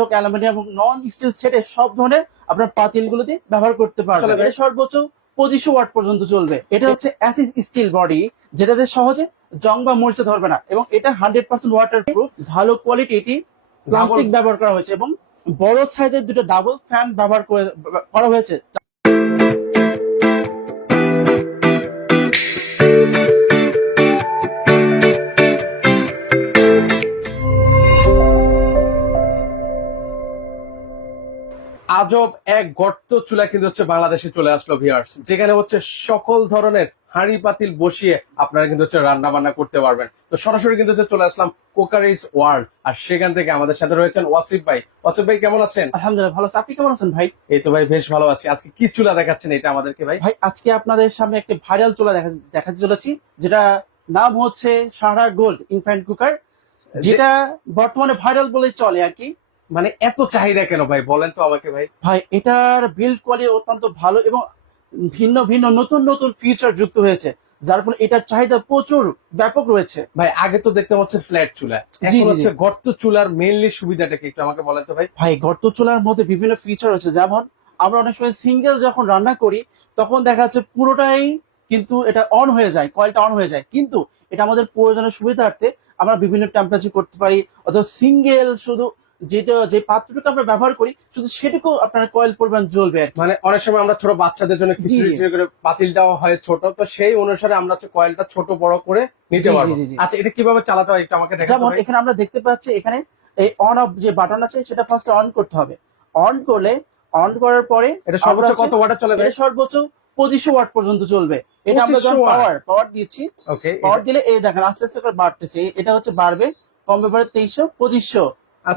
হোক অ্যালুমিনিয়াম এবং নন স্টিল সেটে সব ধরনের আপনার পাতিলগুলোতে ব্যবহার করতে পারবেন। এটা সর্বোচ্চ 2500 ওয়াট পর্যন্ত চলবে। এটা হচ্ছে অ্যাসিস স্টিল বডি, যেটাতে সহজে জং বা মরিচা ধরবে না, এবং এটা 100% ওয়াটার প্রুফ। ভালো কোয়ালিটি প্লাস্টিক ব্যবহার করা হয়েছে এবং বড় সাইজের দুটো ডাবল ফ্যান ব্যবহার করা হয়েছে। আজব এক গর্ত চুলা কিন্তু হচ্ছে বাংলাদেশে চলে আসলো ভিউয়ার্স, যেখানে হচ্ছে সকল ধরনের হাঁড়ি পাতিল বসিয়ে আপনারা কিন্তু হচ্ছে রান্না বান্না করতে পারবেন। তো সরাসরি কিন্তু হচ্ছে চলে আসলাম কুকারিজ ওয়ার্ল্ড, আর সেখান থেকে আমাদের সাথে রয়েছেন ওয়াসিফ ভাই। ওয়াসিফ ভাই কেমন আছেন? আলহামদুলিল্লাহ ভালো আছি, আপনি কেমন আছেন ভাই? এই তো ভাই বেশ ভালো আছি। আজকে কি চুলা দেখাচ্ছেন এটা আমাদেরকে ভাই? ভাই আজকে আপনাদের সামনে একটি ভাইরাল চুলা দেখাতে চলেছি, যেটা নাম হচ্ছে সাহারা গোল্ড ইনফ্যান্ট কুকার, যেটা বর্তমানে ভাইরাল বলেই চলে আর কি। মানে এত চাহিদা কেন ভাই, বলেন তো আমাকে ভাই। ভাই এটার বিল্ড কোয়ালিটি অত্যন্ত ভালো এবং ভিন্ন ভিন্ন নতুন নতুন ফিচার যুক্ত হয়েছে, যার ফলে এটার চাহিদা প্রচুর ব্যাপক রয়েছে। ভাই আগে তো দেখতাম হচ্ছে ফ্ল্যাট চুলা, এখন হচ্ছে গর্ত চুলার মেইনলি সুবিধাটা কি একটু আমাকে বলেন তো ভাই। ভাই গর্ত চুলার মধ্যে বিভিন্ন ফিচার রয়েছে, যেমন আমরা অনেক সময় সিঙ্গেল যখন রান্না করি তখন দেখা যাচ্ছে পুরোটাই কিন্তু এটা অন হয়ে যায়, কয়েলটা অন হয়ে যায়, কিন্তু এটা আমাদের প্রয়োজনের সুবিধার্থে আমরা বিভিন্ন টেম্পারেচার করতে পারি, অথবা সিঙ্গেল শুধু যেটা যে পাত্রটুকু আমরা ব্যবহার করি শুধু সেটুকু আপনার কয়েল পরিমাণ জ্বলবে আর কি। মানে অনেক সময় আমরা ছোট বাচ্চাদের জন্য খিচুড়ি করে পাতিলটাও হয় ছোট, তো সেই অনুসারে আমরা হচ্ছে কয়েলটা ছোট বড় করে নিতে পারবো। আচ্ছা এটা কিভাবে চালাতে হয় একটু আমাকে দেখান। যেমন এখানে আমরা দেখতে পাচ্ছি, এখানে এই অন অফ যে বাটন আছে সেটা ফার্স্ট অন করতে হবে। অন করলে, অন করার পরে এটা সর্বোচ্চ কত ওয়াট চলে? এটা সর্বোচ্চ 2500 ওয়াট পর্যন্ত চলবে। এটা আমরা যখন পাওয়ার দিচ্ছি, ওকে, পাওয়ার দিলে এই দেখেন আস্তে আস্তে করে বাড়তেছে। এটা হচ্ছে বাড়বে, কমবে বাড়ে 2300 2500।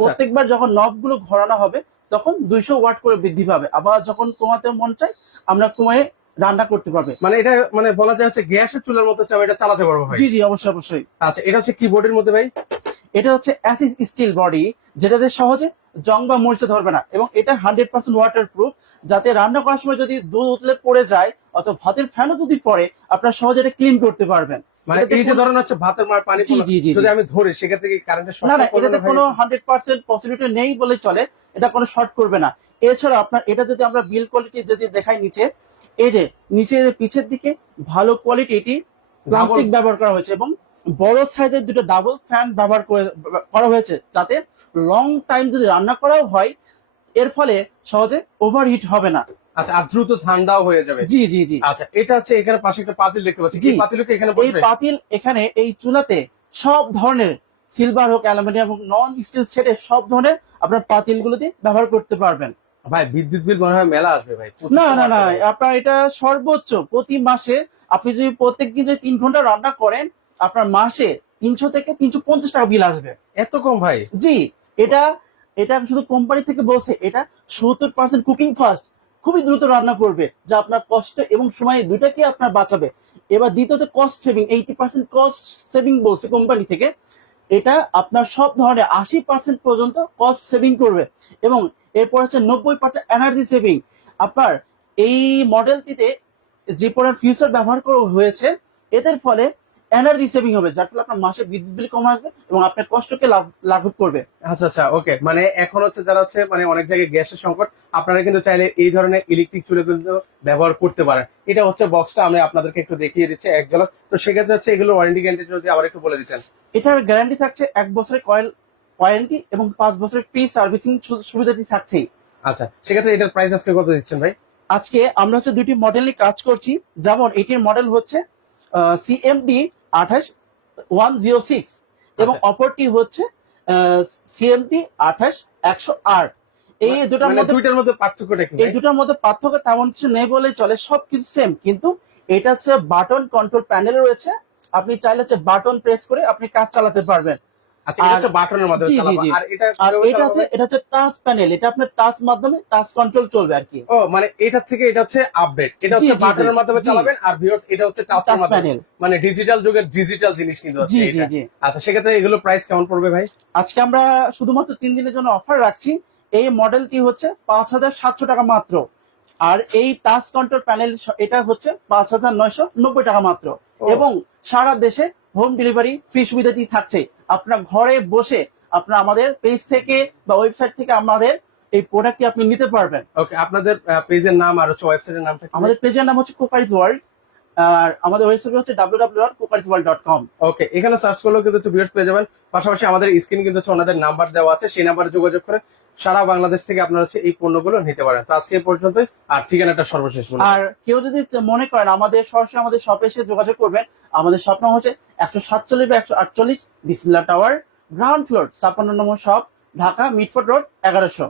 প্রত্যেকবার যখন নব গুলো ঘোরানো হবে তখন 200 ওয়াট করে বৃদ্ধি পাবে। আবার যখন কমাতে মন চাই আমরা কমিয়ে রান্না করতে পারবে। মানে এটা মানে বলা যায় হচ্ছে গ্যাসের চুলার মতো আমি এটা চালাতে পারবো ভাই? জি জি অবশ্যই অবশ্যই। আচ্ছা এটা হচ্ছে কিবোর্ডের মধ্যে ভাই? এটা হচ্ছে অ্যাসিস স্টিল বডি, যেটাতে সহজে জং বা মরিচা ধরবে না, এবং এটা 100% ওয়াটার প্রুফ, যাতে রান্না করার সময় যদি দুধ উতলে পড়ে যায় অথবা ভাতের ফ্যানও যদি পড়ে আপনারা সহজে এটা ক্লিন করতে পারবেন। মানে এই যে ধরেন হচ্ছে ভাতের মার পানি যদি আমি ধরে সেক্ষেত্রে কি কারেন্টের শর্ট? না না, এটাতে কোনো 100% পসিবিলিটি নেই বলে চলে, এটা কোনো শর্ট করবে না। এছাড়া আপনার এটা যদি আমরা বিল্ড কোয়ালিটি যদি দেখাই নিচে, এই যে নিচে পিছের দিকে ভালো কোয়ালিটি প্লাস্টিক ব্যবহার করা হয়েছে এবং বড় সাইজের দুটো ডাবল ফ্যান ব্যবহার করা হয়েছে, যাতে লং টাইম যদি রান্না করাও হয় এর ফলে সহজে ওভারহিট হবে না। আচ্ছা আর দ্রুত ঠান্ডাও হয়ে যাবে। জি জি জি। আচ্ছা এটা হচ্ছে এখানে পাশে একটা পাতিল দেখতে পাচ্ছি, এই পাতিলকে এখানে এই পাতিল এখানে এই চুলাতে সব ধরনের সিলভার হোক অ্যালুমিনিয়াম হোক নন স্টিল সেটে সব ধরনের আপনার পাতিলগুলোতে ব্যবহার করতে পারবেন। ভাই বিদ্যুৎ বিল মনে হয় মেলা আসবে ভাই। না না না, আপনার এটা সর্বোচ্চ প্রতি মাসে আপনি যদি প্রত্যেকদিন যদি 3 ঘন্টা রান্না করেন আপনার মাসে 300 থেকে 350 টাকা বিল আসবে। এত কম ভাই? জি, এটা এটা শুধু কোম্পানি থেকে বলছে এটা 70% কুকিং ফাস্ট, খুবই দ্রুত রান্না করবে, যা আপনার কষ্ট এবং সময় দুইটাকে আপনার বাঁচাবে। এবার দ্বিতীয়ত কস্ট সেভিং, 80% কস্ট সেভিং বলছে কোম্পানি থেকে। এটা আপনার সব ধরনের 80% পর্যন্ত কস্ট সেভিং করবে, এবং এরপর হচ্ছে 90% এনার্জি সেভিং। আপনার এই মডেলটিতে যে পরিমাণ ফিউচার ব্যবহার করা হয়েছে এদের ফলে এনার্জি সেভিং হবে, যার ফলে আপনার মাসে বিদ্যুৎ বিল কম আসবে এবং আপনার কষ্টকে লাঘব করবে। আচ্ছা আচ্ছা ওকে, মানে এখন হচ্ছে যারা হচ্ছে মানে অনেক জায়গায় গ্যাসের সংকট, আপনারা কিন্তু চাইলে এই ধরনের ইলেকট্রিক চুলা কিন্তু ব্যবহার করতে পারেন। এটা হচ্ছে বক্সটা আমি আপনাদেরকে একটু দেখিয়ে দিচ্ছি এক ঝলক। তো সেক্ষেত্রে হচ্ছে এগুলো ওয়ারেন্টি গ্যারান্টি যদি আবার একটু বলে দিতেন। এটার গ্যারান্টি থাকছে 1 বছরের কয়েল ওয়ারেন্টি এবং 5 বছরের ফ্রি সার্ভিসিং সুবিধাটি থাকছেই। আচ্ছা সেক্ষেত্রে এটার প্রাইস আজকে কত দিচ্ছেন ভাই? আজকে আমরা হচ্ছে দুইটি মডেল নিয়ে কাজ করছি, যেমন এটির মডেল হচ্ছে সিএমডি 28106 এবং অপরটি হচ্ছে সিএমডি 28100R। এই দুটার মধ্যে পার্থক্যটা কি? এই দুটার মধ্যে পার্থক্য তেমন কিছু নেই বলে চলে, সবকিছু সেম, কিন্তু এটা হচ্ছে বাটন কন্ট্রোল প্যানেল রয়েছে, আপনি চাইলে হচ্ছে বাটন প্রেস করে আপনি কাজ চালাতে পারবেন। আচ্ছা এটা হচ্ছে বাটনের মাধ্যমে চালাবো, আর এটা হচ্ছে টাচ প্যানেল, এটা আপনার টাচ মাধ্যমে টাচ কন্ট্রোল চলবে আর কি। ও মানে এটা থেকে এটা হচ্ছে আপডেট, এটা হচ্ছে বাটনের মাধ্যমে চালাবেন, আর ভিউয়ার্স এটা হচ্ছে টাচ প্যানেল, মানে ডিজিটাল যুগের ডিজিটাল জিনিস কিন্তু আছে এটা। আচ্ছা সেক্ষেত্রে এগুলো প্রাইস কেমন পড়বে ভাই? আজকে আমরা শুধুমাত্র 3 দিনের জন্য অফার রাখছি। এই মডেলটি হচ্ছে 5700 টাকা মাত্র, আর এই টাচ কন্ট্রোল প্যানেল এটা হচ্ছে 5990 টাকা মাত্র, এবং সারা দেশে হোম ডেলিভারি ফ্রি সুবিধাটি থাকছে। আপনার ঘরে বসে আপনারা আমাদের পেজ থেকে বা ওয়েবসাইট থেকে আমাদের এই প্রোডাক্টটি আপনি নিতে পারবেন। ওকে, আপনাদের পেজের নাম আর হচ্ছে ওয়েবসাইটের নামটা কি? আমাদের পেজের নাম হচ্ছে কোকারিজ ওয়ার্ল্ড, আর আমাদের ওয়েবসাইট হচ্ছে www.cookeriesworld.com। ওকে, এখানে সার্চ করলেও কিন্তু হচ্ছে ভিউয়ার্স পেয়ে যাবেন। পাশাপাশি আমাদের স্ক্রিন কিন্তু হচ্ছে ওনাদের নাম্বার দেওয়া আছে, সেই নাম্বারে যোগাযোগ করে সারা বাংলাদেশ থেকে আপনারা হচ্ছে এই পণ্যগুলো নিতে পারেন। তো আজকে এই পর্যন্তই, আর ঠিকানাটা সর্বশেষ বলুন। আর কেউ যদি মনে করেন আমাদের সরাসরি আমাদের শপে এসে যোগাযোগ করবেন, আমাদের শপ নাম হচ্ছে 147 বা 148 বিসমিল্লাহ টাওয়ার, গ্রাউন্ড ফ্লোর, 56 নম্বর শপ, ঢাকা মিটফোর্ড রোড 1100।